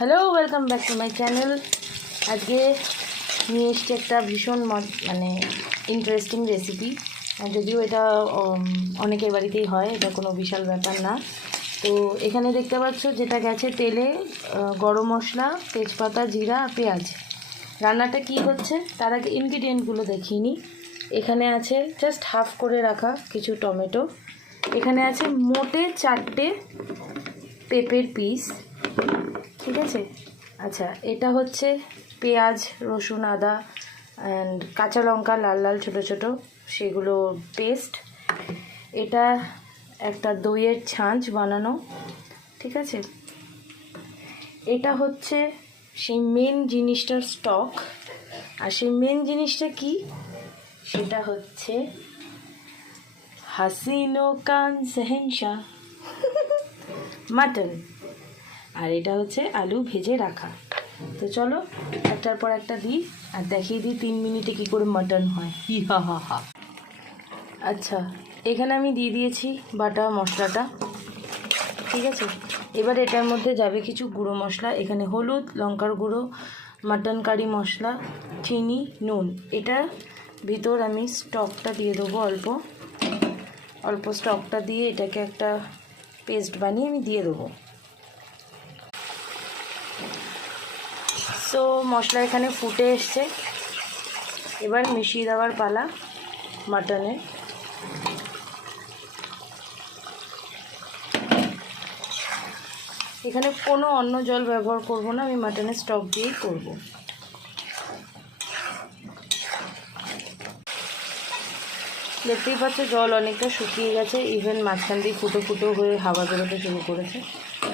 Hello, welcome back to my channel. আজকে নিয়ে এসছি একটা ভীষণ মানে ইন্টারেস্টিং রেসিপি। যদিও এটা অনেকের বাড়িতেই হয়, এটা কোনো বিশাল ব্যাপার না। তো এখানে দেখতে পাচ্ছ যেটা গেছে তেলে গরম মশলা, তেজপাতা, জিরা, পেঁয়াজ। রান্নাটা কি হচ্ছে তার আগে ইনগ্রিডিয়েন্টগুলো দেখিয়ে নিই। এখানে আছে জাস্ট হাফ করে রাখা কিছু টমেটো, এখানে আছে মোটে 4টে পেঁপের পিস, ঠিক আছে। আচ্ছা, এটা হচ্ছে পেঁয়াজ, রসুন, আদা অ্যান্ড কাঁচা লঙ্কা লাল লাল ছোটো ছোটো, সেগুলো পেস্ট। এটা একটা দইয়ের ছাঁচ বানানো, ঠিক আছে। এটা হচ্ছে সেই মেন জিনিসটার স্টক। আর সেই মেন জিনিসটা কি, সেটা হচ্ছে হাসিনো কান সেহেনশাহ মাটন। আর এটা হচ্ছে আলু ভেজে রাখা। তো চলো একটার পর একটা দিই আর দেখিয়ে দিই 3 মিনিটে কী করে মাটন হয়। হা হা হা। আচ্ছা, এখানে আমি দিয়ে দিয়েছি বাটা মশলাটা, ঠিক আছে। এবার এটার মধ্যে যাবে কিছু গুঁড়ো মশলা। এখানে হলুদ, লঙ্কার গুঁড়ো, মাটন কারি মশলা, চিনি, নুন। এটার ভিতর আমি স্টকটা দিয়ে দেবো, অল্প অল্প স্টকটা দিয়ে এটাকে একটা পেস্ট বানিয়ে আমি দিয়ে দেবো। সো মশলা এখানে ফুটে এসছে, এবার মিশিয়ে দেওয়ার পালা মাটনে। এখানে কোনো অন্য জল ব্যবহার করব না, আমি মাটনের স্টক দিয়েই করব। দেখতেই পাচ্ছ জল অনেকটা শুকিয়ে গেছে, ইভেন মাঝখান দিয়ে ফুটো ফুটো হয়ে হাওয়া বেরোতে শুরু করেছে।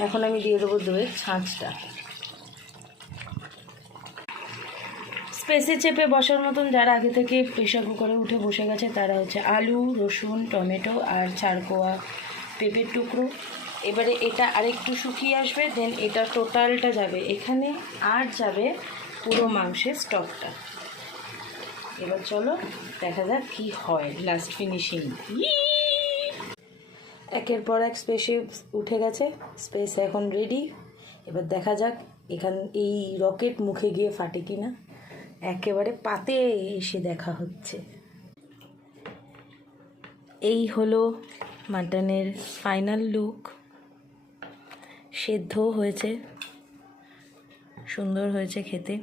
এখন আমি দিয়ে দেবো দইয়ের ছাঁচটা। স্পেসে চেপে বসার মতন যারা আগে থেকে প্রেশার কুকারে উঠে বসে গেছে তারা হচ্ছে আলু, রসুন, টমেটো আর চারকোয়া পেঁপের টুকরো। এবারে এটা আরেকটু শুকিয়ে আসবে, দেন এটা টোটালটা যাবে এখানে, আর যাবে পুরো মাংসের স্টকটা। এবার চলো দেখা যাক কি হয় লাস্ট ফিনিশিং। একের পর এক স্পেসে উঠে গেছে, স্পেস এখন রেডি। এবার দেখা যাক এখান এই রকেট মুখে গিয়ে ফাটে কিনা। একেবারে পাতে এসে দেখা হচ্ছে। এই হলো মাটনের ফাইনাল লুক। সেদ্ধ হয়েছে, সুন্দর হয়েছে খেতে,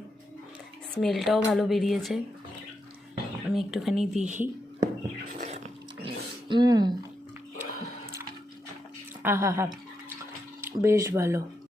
স্মেলটাও ভালো বেরিয়েছে। আমি একটুখানি দেখি। আহা হা, বেশ ভালো।